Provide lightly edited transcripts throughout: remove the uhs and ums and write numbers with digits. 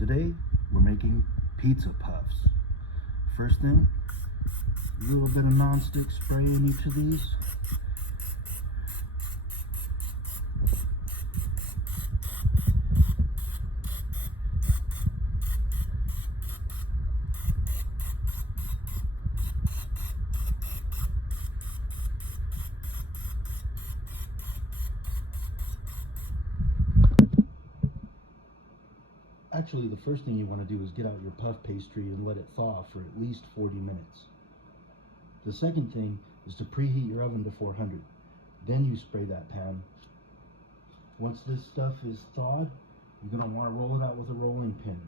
Today we're making pizza puffs. First thing, a little bit of nonstick spray in each of these. Actually, the first thing you want to do is get out your puff pastry and let it thaw for at least 40 minutes. The second thing is to preheat your oven to 400. Then you spray that pan. Once this stuff is thawed, you're going to want to roll it out with a rolling pin.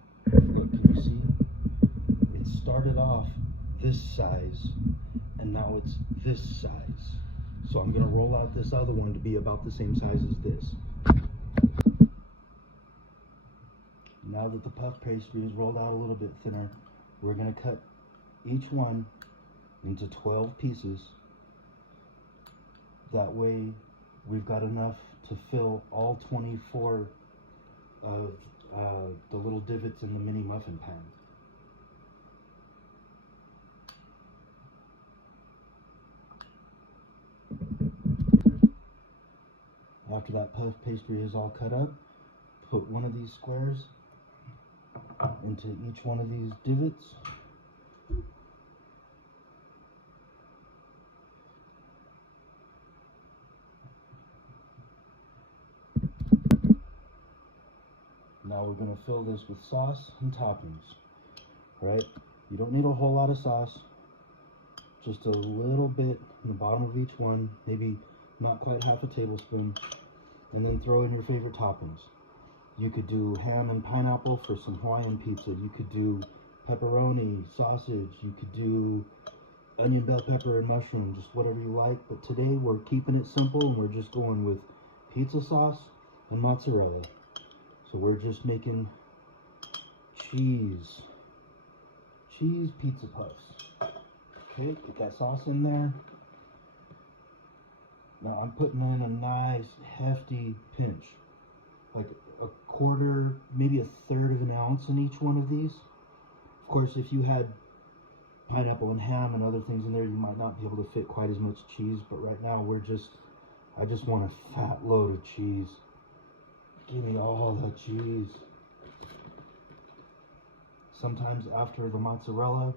Look, can you see? It started off this size, and now it's this size. So I'm going to roll out this other one to be about the same size as this. Now that the puff pastry is rolled out a little bit thinner, we're going to cut each one into 12 pieces. That way we've got enough to fill all 24 of the little divots in the mini muffin pan. After that puff pastry is all cut up, put one of these squares into each one of these divots. Now we're going to fill this with sauce and toppings, right? You don't need a whole lot of sauce, just a little bit in the bottom of each one, maybe not quite half a tablespoon, and then throw in your favorite toppings. You could do ham and pineapple for some Hawaiian pizza. You could do pepperoni, sausage. You could do onion, bell pepper, and mushroom, just whatever you like. But today we're keeping it simple and we're just going with pizza sauce and mozzarella. So we're just making cheese pizza puffs. Okay, get that sauce in there. Now I'm putting in a nice hefty pinch, like a quarter, maybe a third of an ounce in each one of these. Of course, if you had pineapple and ham and other things in there, you might not be able to fit quite as much cheese, but right now I just want a fat load of cheese. Give me all the cheese. Sometimes after the mozzarella,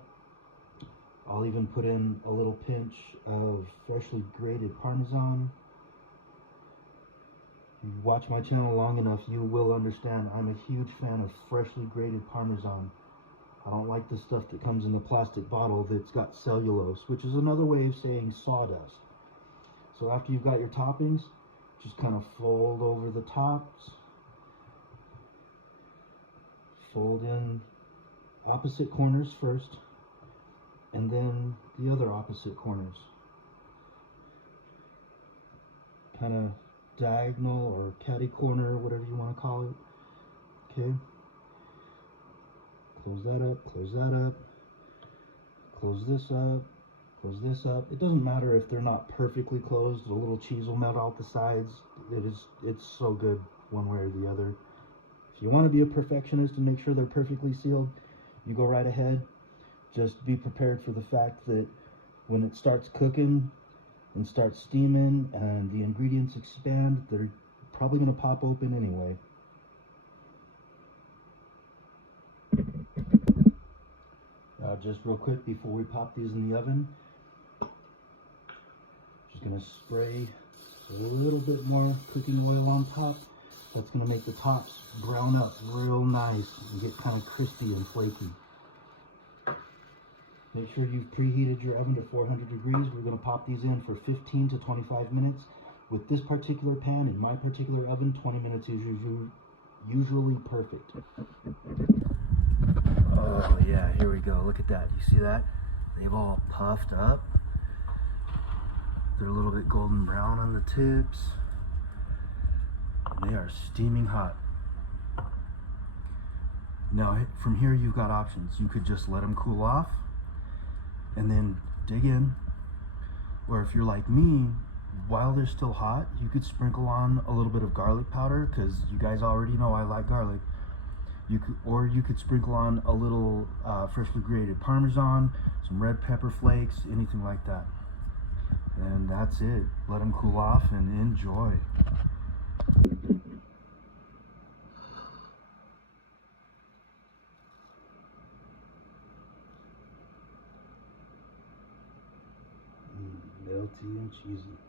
I'll even put in a little pinch of freshly grated Parmesan. If you watch my channel long enough, you will understand I'm a huge fan of freshly grated Parmesan. I don't like the stuff that comes in a plastic bottle that's got cellulose, which is another way of saying sawdust. So after you've got your toppings, just kind of fold over the tops. Fold in opposite corners first, and then the other opposite corners. Kind of diagonal or catty corner, whatever you want to call it. Okay. Close that up, close that up, close this up, close this up. It doesn't matter if they're not perfectly closed. The little cheese will melt out the sides. It's so good one way or the other. If you want to be a perfectionist and make sure they're perfectly sealed, you go right ahead. Just be prepared for the fact that when it starts cooking and starts steaming and the ingredients expand, they're probably going to pop open anyway. Just real quick before we pop these in the oven, just going to spray a little bit more cooking oil on top. That's going to make the tops brown up real nice and get kind of crispy and flaky. Make sure you've preheated your oven to 400 degrees. We're going to pop these in for 15 to 25 minutes. With this particular pan, in my particular oven, 20 minutes is usually perfect. Oh yeah, here we go. Look at that. You see that? They've all puffed up. They're a little bit golden brown on the tips. They are steaming hot. Now from here you've got options. You could just let them cool off and then dig in, or if you're like me, while they're still hot, you could sprinkle on a little bit of garlic powder, because you guys already know I like garlic. You could sprinkle on a little freshly grated Parmesan, some red pepper flakes, anything like that. And that's it. Let them cool off and enjoy. Melty and cheesy.